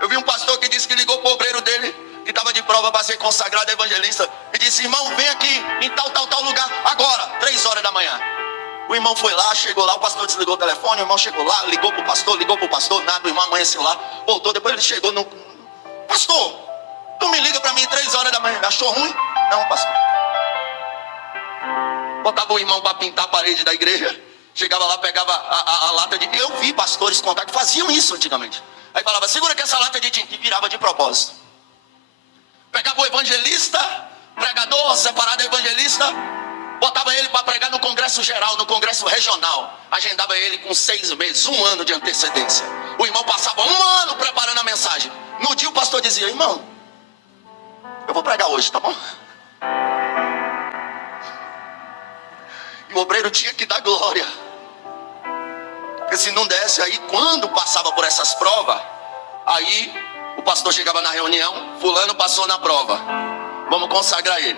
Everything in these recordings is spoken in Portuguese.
Eu vi um pastor que disse que ligou pro obreiro dele, que estava de prova para ser consagrado evangelista, e disse: irmão, vem aqui em tal lugar, agora, 3 horas da manhã. O irmão foi lá, chegou lá, o pastor desligou o telefone, o irmão chegou lá, ligou pro pastor, nada, o irmão amanheceu lá, voltou, depois ele chegou no... Pastor, tu me liga para mim 3 horas da manhã, achou ruim? Não, pastor. Botava o irmão para pintar a parede da igreja, chegava lá, pegava a lata de... Eu vi pastores contar que faziam isso antigamente. Aí falava: segura que essa lata de tinta, e virava de propósito. Pegava o evangelista, pregador, separado evangelista, botava ele para pregar no congresso geral, no congresso regional. Agendava ele com 6 meses, 1 ano de antecedência. O irmão passava 1 ano preparando a mensagem. No dia o pastor dizia: irmão, eu vou pregar hoje, tá bom? E o obreiro tinha que dar glória. Porque se não desse, aí quando passava por essas provas, aí o pastor chegava na reunião: fulano passou na prova, vamos consagrar ele.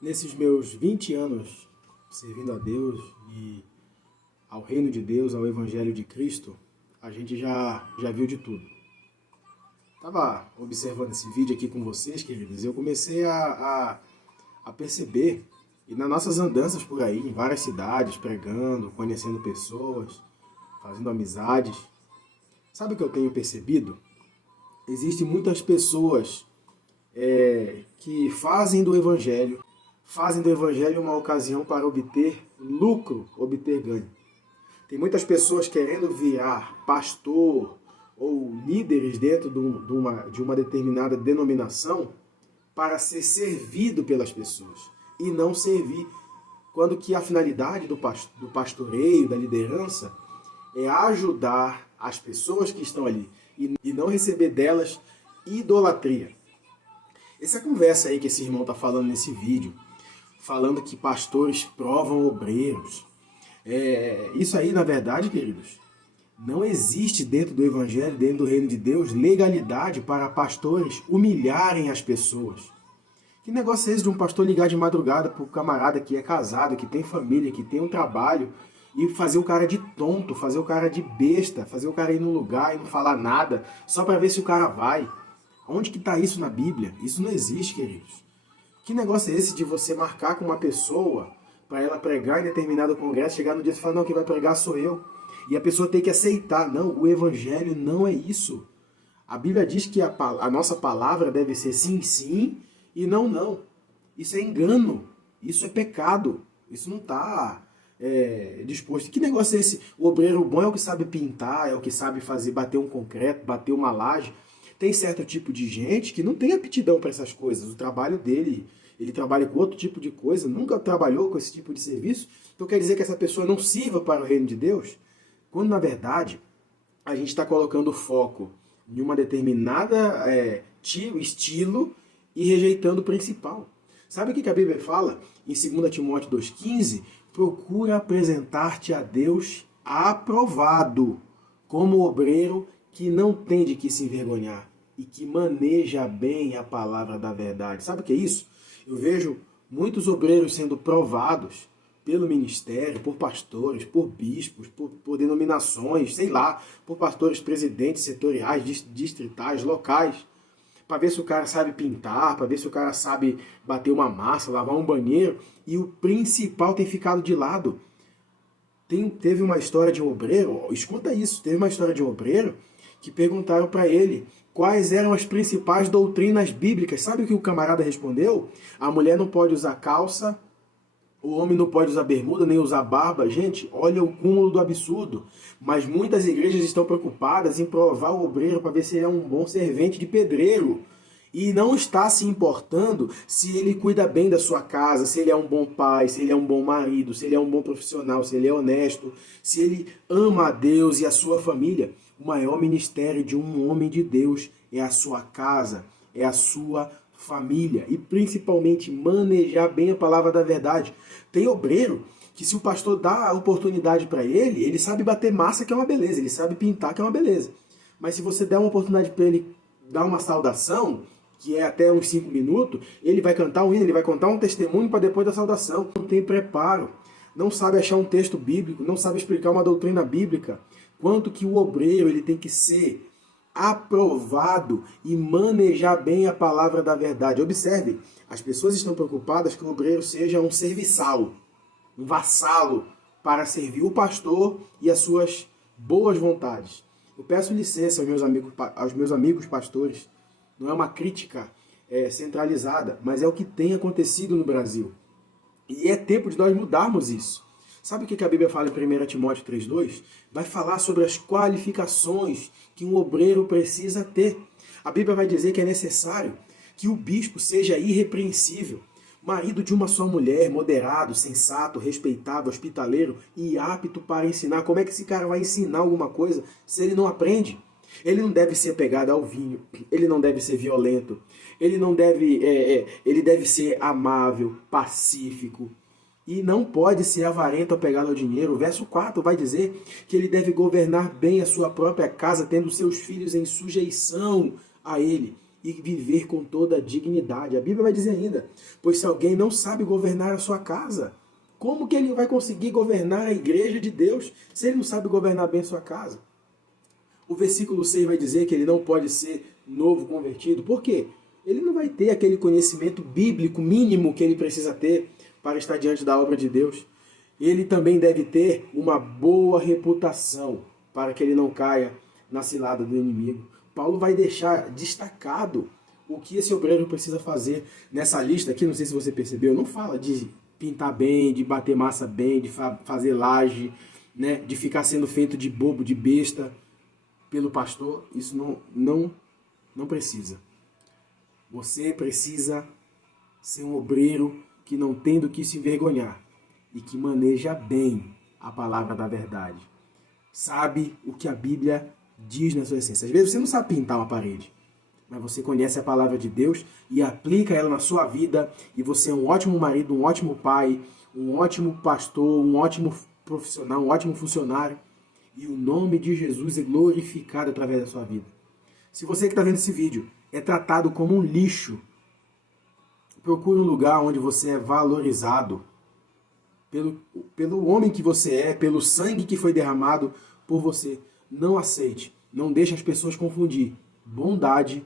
Nesses meus 20 anos servindo a Deus e ao reino de Deus, ao Evangelho de Cristo, a gente já viu de tudo. Estava observando esse vídeo aqui com vocês, queridos, e eu comecei a perceber, e nas nossas andanças por aí, em várias cidades, pregando, conhecendo pessoas, fazendo amizades, sabe o que eu tenho percebido? Existem muitas pessoas que fazem do Evangelho uma ocasião para obter lucro, obter ganho. Tem muitas pessoas querendo virar pastor ou líderes dentro de uma determinada denominação para ser servido pelas pessoas e não servir, quando que a finalidade do pastoreio, da liderança, é ajudar as pessoas que estão ali e não receber delas idolatria. Essa conversa aí que esse irmão está falando nesse vídeo, falando que pastores provam obreiros, isso aí, na verdade, queridos, não existe dentro do Evangelho, dentro do reino de Deus, legalidade para pastores humilharem as pessoas. Que negócio é esse de um pastor ligar de madrugada para o camarada que é casado, que tem família, que tem um trabalho, e fazer o cara de tonto, fazer o cara de besta, fazer o cara ir no lugar e não falar nada, só para ver se o cara vai? Onde que está isso na Bíblia? Isso não existe, queridos. Que negócio é esse de você marcar com uma pessoa para ela pregar em determinado congresso, chegar no dia e falar: não, quem vai pregar sou eu. E a pessoa tem que aceitar. Não, o Evangelho não é isso. A Bíblia diz que a nossa palavra deve ser sim, sim e não, não. Isso é engano. Isso é pecado. Isso não está disposto. Que negócio é esse? O obreiro bom é o que sabe pintar, é o que sabe bater um concreto, bater uma laje. Tem certo tipo de gente que não tem aptidão para essas coisas. O trabalho dele, ele trabalha com outro tipo de coisa, nunca trabalhou com esse tipo de serviço. Então quer dizer que essa pessoa não sirva para o reino de Deus? Quando, na verdade, a gente está colocando o foco em uma determinada estilo e rejeitando o principal. Sabe o que a Bíblia fala em 2 Timóteo 2,15? Procura apresentar-te a Deus aprovado, como obreiro que não tem de que se envergonhar e que maneja bem a palavra da verdade. Sabe o que é isso? Eu vejo muitos obreiros sendo provados pelo ministério, por pastores, por bispos, por denominações, sei lá, por pastores presidentes setoriais, distritais, locais, para ver se o cara sabe pintar, para ver se o cara sabe bater uma massa, lavar um banheiro, e o principal tem ficado de lado. Teve uma história de um obreiro, escuta isso, teve uma história de um obreiro que perguntaram para ele quais eram as principais doutrinas bíblicas. Sabe o que o camarada respondeu? A mulher não pode usar calça, o homem não pode usar bermuda, nem usar barba. Gente, olha o cúmulo do absurdo. Mas muitas igrejas estão preocupadas em provar o obreiro para ver se ele é um bom servente de pedreiro. E não está se importando se ele cuida bem da sua casa, se ele é um bom pai, se ele é um bom marido, se ele é um bom profissional, se ele é honesto, se ele ama a Deus e a sua família. O maior ministério de um homem de Deus é a sua casa, é a sua família. E principalmente manejar bem a palavra da verdade. Tem obreiro que, se o pastor dá a oportunidade para ele, ele sabe bater massa, que é uma beleza, ele sabe pintar, que é uma beleza. Mas se você der uma oportunidade para ele dar uma saudação, que é até uns 5 minutos, ele vai cantar um hino, ele vai contar um testemunho para depois da saudação. Não tem preparo, não sabe achar um texto bíblico, não sabe explicar uma doutrina bíblica. Quanto que o obreiro ele tem que ser aprovado e manejar bem a palavra da verdade. Observe, as pessoas estão preocupadas que o obreiro seja um serviçal, um vassalo para servir o pastor e as suas boas vontades. Eu peço licença aos meus amigos pastores, não é uma crítica centralizada, mas é o que tem acontecido no Brasil. E é tempo de nós mudarmos isso. Sabe o que a Bíblia fala em 1 Timóteo 3,2? Vai falar sobre as qualificações que um obreiro precisa ter. A Bíblia vai dizer que é necessário que o bispo seja irrepreensível, marido de uma só mulher, moderado, sensato, respeitável, hospitaleiro e apto para ensinar. Como é que esse cara vai ensinar alguma coisa se ele não aprende? Ele não deve ser apegado ao vinho, ele não deve ser violento, ele deve ser amável, pacífico e não pode ser avarento apegado ao dinheiro. O verso 4 vai dizer que ele deve governar bem a sua própria casa, tendo seus filhos em sujeição a ele e viver com toda a dignidade. A Bíblia vai dizer ainda, pois se alguém não sabe governar a sua casa, como que ele vai conseguir governar a igreja de Deus se ele não sabe governar bem a sua casa? O versículo 6 vai dizer que ele não pode ser novo convertido. Por quê? Ele não vai ter aquele conhecimento bíblico mínimo que ele precisa ter para estar diante da obra de Deus. Ele também deve ter uma boa reputação para que ele não caia na cilada do inimigo. Paulo vai deixar destacado o que esse obreiro precisa fazer nessa lista aqui. Não sei se você percebeu, não fala de pintar bem, de bater massa bem, de fazer laje, né, de ficar sendo feito de bobo, de besta pelo pastor. Isso não precisa. Você precisa ser um obreiro que não tem do que se envergonhar e que maneja bem a palavra da verdade. Sabe o que a Bíblia diz na sua essência. Às vezes você não sabe pintar uma parede, mas você conhece a palavra de Deus e aplica ela na sua vida, e você é um ótimo marido, um ótimo pai, um ótimo pastor, um ótimo profissional, um ótimo funcionário, e o nome de Jesus é glorificado através da sua vida. Se você que está vendo esse vídeo é tratado como um lixo, procure um lugar onde você é valorizado pelo homem que você é, pelo sangue que foi derramado por você. Não aceite, não deixe as pessoas confundir bondade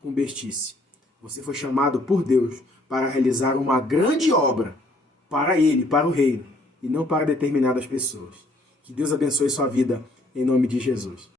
com bestice. Você foi chamado por Deus para realizar uma grande obra para Ele, para o reino, e não para determinadas pessoas. Que Deus abençoe sua vida, em nome de Jesus.